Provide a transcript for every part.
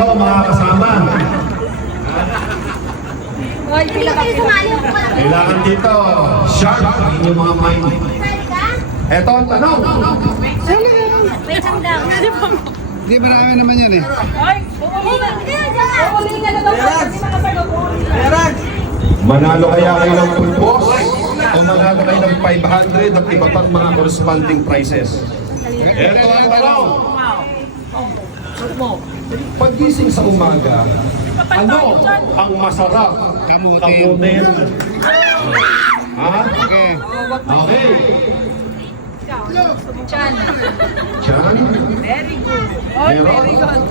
dito mga kasama. Kailangan dito, sharp ang inyong mga mind. Eto ang tanong. Wait lang daw. Hindi, marami naman yan eh. Manalo kaya kayo ng pulpos o manalo kayo ng 500 at iba pang mga corresponding prizes? Eto ang tanong. Paggising sa umaga, ano ang masarap? Kamutin. Ha? Okay. Okay. Chan. Chan? Very good. Oh, Meron? very good.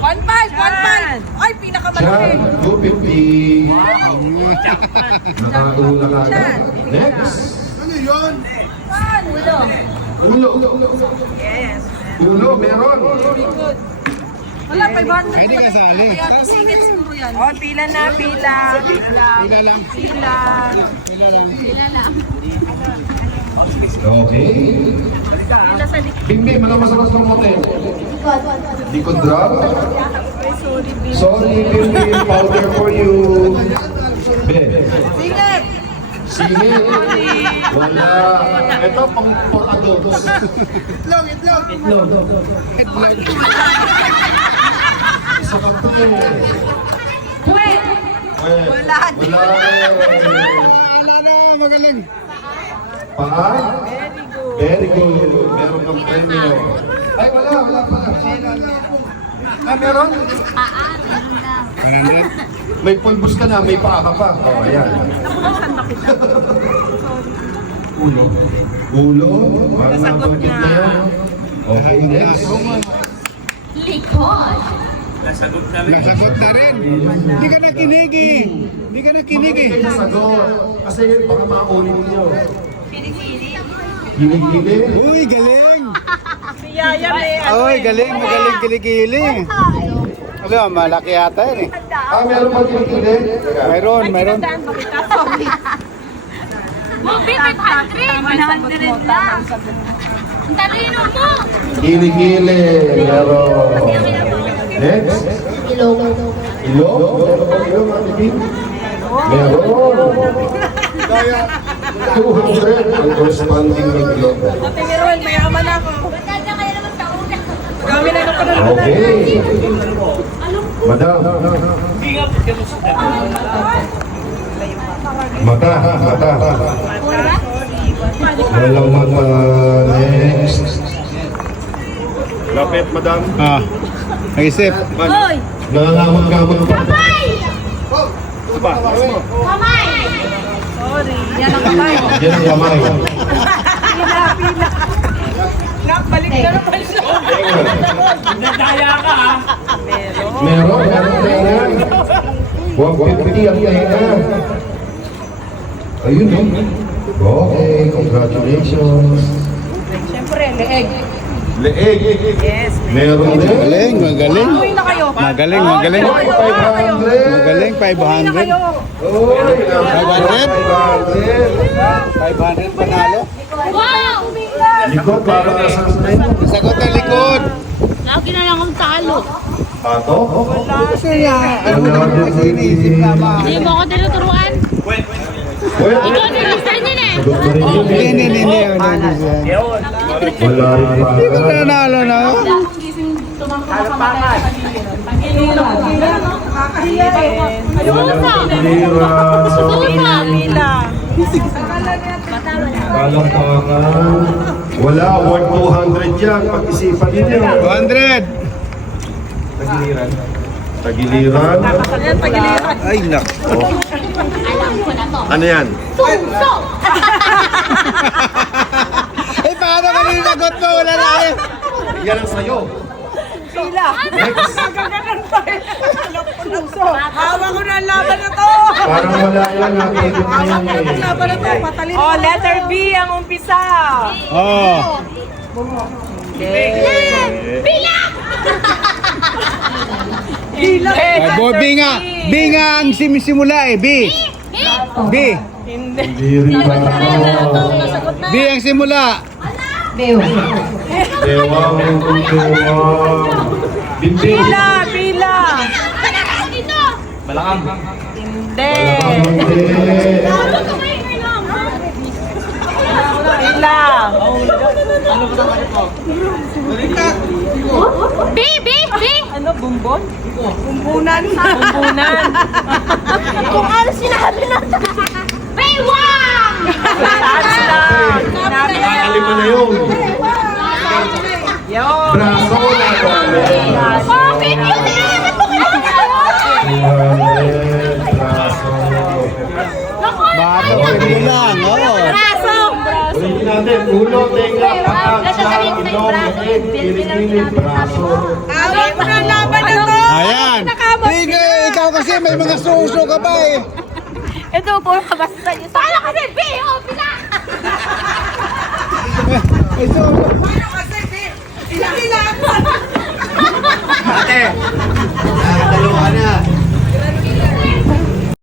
1.5, 1.5. Ay, pinakamalaki. Chan, 250. Nakatula ka agad. Next. Ulo. Ulo. Yes. Ulo, meron. Wala, 500. Ay, di kasali. Kaya kusingit siguro yan. Oh, pila na, pila. Pila lang. Pila. Pila lang. Okay. Bimbi, mga masarap sa motel. Likod drop. Sorry, Bimbi, powder for you. Ben. Singit. Singit. Wala. Ito pang for adults. Itlog. Itlog. Isa ka po eh. Wait. Wala. Wala. Wala na, magaling. Pa? Very good. Meron ng premyo. Ay, wala pa. Ah, meron? 100. May pulbos ka na, may paa ka pa. Oh, ayan. Ulo. Ulo? Parang nabanggit na yan. Okay, next. Likod. Nasagot na rin. Hindi ka nakinig eh. Hindi ka nakinig eh. Hindi kayo sagot. Kasi baka makunin niyo. Kinikili. Ginig-ginig. Uy, galing. Si Yaya may Uy, galing. Magaling kilikili. Alam, malaki yata yan eh. Ah, meron pa ginig-ginig? Mayroon. Mobi, 500. 100 lang. Ang talino mo. Ginig-ginig. Meron. Next. Ilong. Ilong? Meron pa ilong, Ate Bin? Meron. 200 ang corresponding ng ilong. Ate Miruel, mayaman ako. Maganda kayo naman taon. Kami na ako na Okay. Madam. Mata. Walang mata. Next. Lapit, madam. Ah, naisip. Hoy! Nangangamot-ngamot pa. Kamay! Ito ba? Kamay! Sorry, yan ang kamay. Yan ang kamay. Pila. Balik na naman siya. Nadaya ka ha. Meron tenga. 150 ang tenga. Ayun no. Okay, congratulations. Siyempre, leeg. Leeg. Yes. Meron din. Magaling. Uwi na kayo. Magaling. Magaling, 500. Uwi na kayo. Oy, 500 panalo. Wow! likod para nasa Sagot ng likod. Lagi na lang ang talo. pato. Kasi kasi iniisip na ba? Hindi mo ako tinuturuan. Ikaw nilasan yun eh. Hindi. Wala rin pa. Hindi ko nanalo na. Kakahiya eh. Suot na. Lira. Suot na. Pila. Palakpakan. Wala, worth 200 yan. Pag-isipan ninyo. 200. Tagiliran. Ayan, pagiliran. Ay, nak. Alam ko na to. Ano yan? Tungso! Ay, paano ka ninagot mo? Wala na eh. Yan ang sayo. Pila. Next. Gaganan pa eh. Puso. Hawa ko na ang laban na to. Parang wala yan. Nakikita na yan Ang eh. laban na to. Patalino. Oh, letter B ang umpisa. Oh. Pila! Pila. B nga. B nga ang simula eh. B. B. Hindi. Diri pa. B ang simula. Dewang. Bimbing. Pila. Dito. Hindi. Hindi. Pila. B, B, B. Ano, bumbon? Bumbunan. Bumbunan. Kung ano sinabi na. Baywang! Taas lang. Lima na yun. Yun. Braso na toilet. Oh, video na yan! Toilet, braso. Baka pwede lang, oo. Braso! Ulitin natin. Ulo, tenga, patak, siyang, ilong, leeg, kilikili, braso. Awang ko na laban na to. Ayan. Sige, ikaw kasi may mga suso ka ba eh. Ito, puro kabasa sa'yo. Paano kasi B? O, pila! May suso. Paano kasi, pila? Ate,